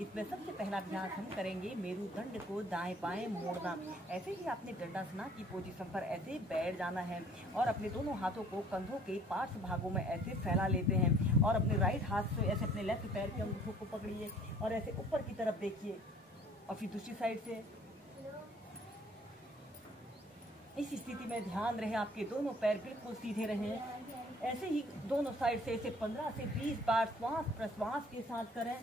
इसमें सबसे पहला अभ्यास हम करेंगे मेरुदंड को दाएं बाएं मोड़ना। ऐसे ही आपने दंडासना की पोजीशन पर ऐसे बैठ जाना है और अपने दोनों हाथों को कंधों के पार्श्व भागों में ऐसे फैला लेते हैं और अपने राइट हाथ से ऐसे अपने लेफ्ट पैर के अंगूठों को पकड़िए और ऐसे ऊपर की तरफ देखिए और फिर दूसरी साइड से। इस स्थिति में ध्यान रहे आपके दोनों पैर बिल्कुल सीधे रहें। ऐसे ही दोनों साइड से ऐसे 15 से 20 बार श्वास प्रश्वास के साथ करें।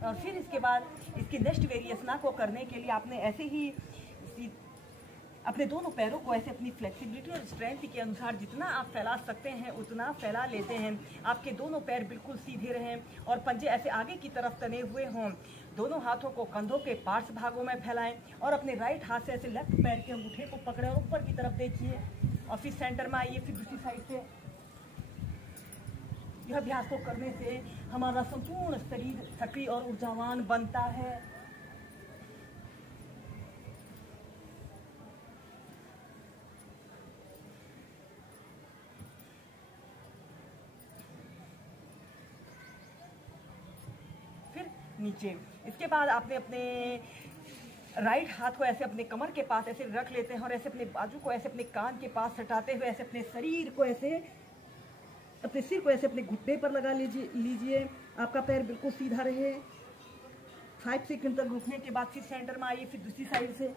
और फिर इसके बाद इसके नेक्स्ट वेरिएशन को करने के लिए आपने ऐसे ही अपने दोनों पैरों को ऐसे अपनी फ्लेक्सिबिलिटी और स्ट्रेंथ के अनुसार जितना आप फैला सकते हैं उतना फैला लेते हैं। आपके दोनों पैर बिल्कुल सीधे रहें और पंजे ऐसे आगे की तरफ तने हुए हों। दोनों हाथों को कंधों के पार्श्व भागों में फैलाएं और अपने राइट हाथ से ऐसे लेफ्ट पैर के अंगूठे को पकड़ें और ऊपर की तरफ देखिए और फिर सेंटर में आइए। फिर दूसरी साइड से। यह अभ्यास को करने से हमारा संपूर्ण शरीर सक्रिय और ऊर्जावान बनता है। नीचे। इसके बाद आपने अपने राइट हाथ को ऐसे अपने कमर के पास ऐसे रख लेते हैं और ऐसे अपने बाजू को ऐसे अपने कान के पास सटाते हुए ऐसे अपने शरीर को ऐसे अपने सिर को ऐसे अपने घुटने पर लगा लीजिए। आपका पैर बिल्कुल सीधा रहे। 5 सेकंड तक रुकने के बाद फिर सेंटर में आइए। फिर दूसरी साइड से।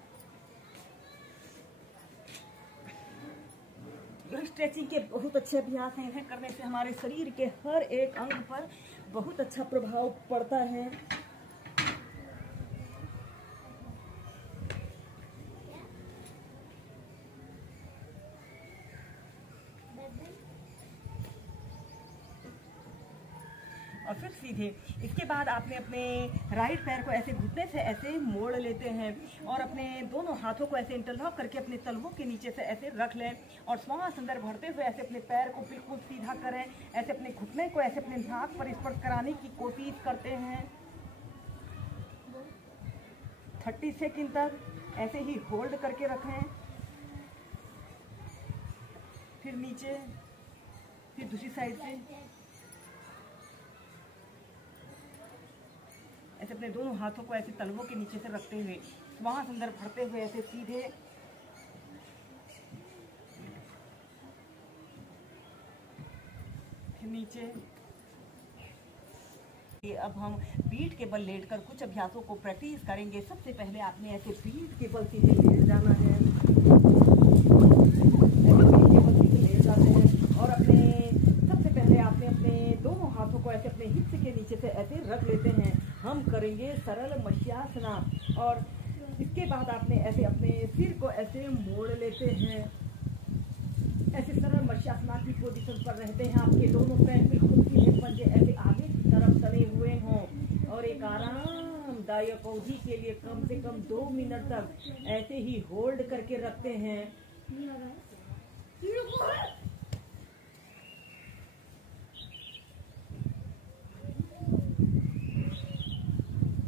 स्ट्रेचिंग के बहुत अच्छे अभ्यास हैं। इन्हें करने से हमारे शरीर के हर एक अंग पर बहुत अच्छा प्रभाव पड़ता है। और फिर सीधे। इसके बाद आपने अपने राइट पैर को ऐसे घुटने से ऐसे मोड़ लेते हैं और अपने दोनों हाथों को ऐसे इंटरलॉक करके अपने तलवों के नीचे से ऐसे रख लें और श्वास अंदर भरते हुए ऐसे अपने पैर को बिल्कुल सीधा करें। ऐसे अपने घुटने को ऐसे अपने नाक पर स्पर्श कराने की कोशिश करते हैं। 30 सेकंड तक ऐसे ही होल्ड करके रखें। फिर नीचे। फिर दूसरी साइड से। ऐसे अपने दोनों हाथों को ऐसे तलवों के नीचे से रखते हुए श्वास अंदर भरते हुए ऐसे सीधे। फिर नीचे। अब हम पीठ के बल लेटकर कुछ अभ्यासों को प्रैक्टिस करेंगे। सबसे पहले आपने ऐसे पीठ के बल सीधे लेट जाना है। लेट जाते हैं और सबसे पहले आपने अपने दोनों हाथों को ऐसे अपने हिप्स के नीचे से ऐसे रख लेते हैं। हम करेंगे सरल मत्स्यासना और इसके बाद आपने ऐसे अपने सिर को ऐसे मोड़ लेते हैं। ऐसे सरल मत्स्यासना की पोजीशन पर रहते हैं। आपके दोनों पैर बिल्कुल सीधे, पंजे ऐसे आगे की तरफ तले हुए हों और एक आरामदायक अवधि के लिए कम से कम 2 मिनट तक ऐसे ही होल्ड करके रखते हैं।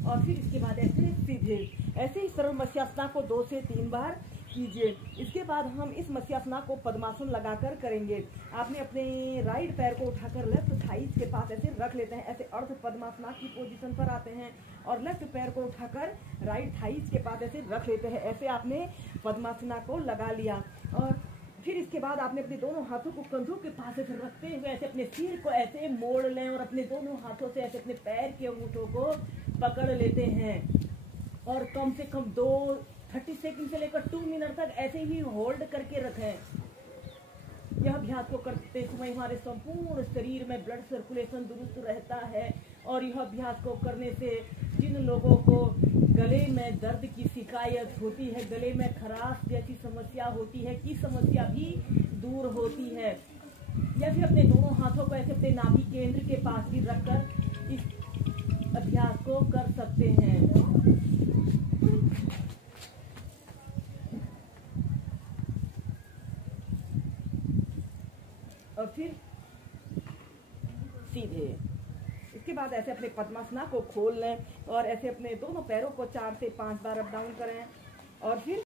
और फिर इसके बाद ऐसे सीधे ऐसे ही सरल मत्स्यासना को 2 से 3 बार कीजिए। इसके बाद हम इस मत्स्यासना को पद्मासन लगाकर करेंगे। आपने अपने राइट पैर को उठाकर लेफ्ट थाइस के पास ऐसे रख लेते हैं। ऐसे अर्ध पद्मासना की पोजीशन पर आते हैं और लेफ्ट पैर को उठाकर राइट थाइस के पास ऐसे रख लेते हैं। ऐसे आपने पद्मासना को लगा लिया और फिर इसके बाद आपने अपने दोनों हाथों को कंधों के पास ऐसे रखते हुए ऐसे अपने सिर को ऐसे मोड़ लें और अपने दोनों हाथों से ऐसे अपने पैर के अंगूठों को पकड़ लेते हैं और कम से कम 30 सेकंड से लेकर 2 मिनट तक ऐसे ही होल्ड करके रखें। यह अभ्यास को करते समय हमारे संपूर्ण शरीर में ब्लड सर्कुलेशन दुरुस्त रहता है और यह अभ्यास को करने से जिन लोगों को गले में दर्द की शिकायत होती है, गले में खराश जैसी समस्या होती है, की समस्या भी दूर होती है। या फिर अपने दोनों हाथों को ऐसे अपने नाभि केंद्र के पास भी रखकर इस अभ्यास को कर सकते हैं। और फिर सीधे। इसके बाद ऐसे अपने पद्मासना को खोल लें और ऐसे अपने दोनों पैरों को 4 से 5 बार अप डाउन करें। और फिर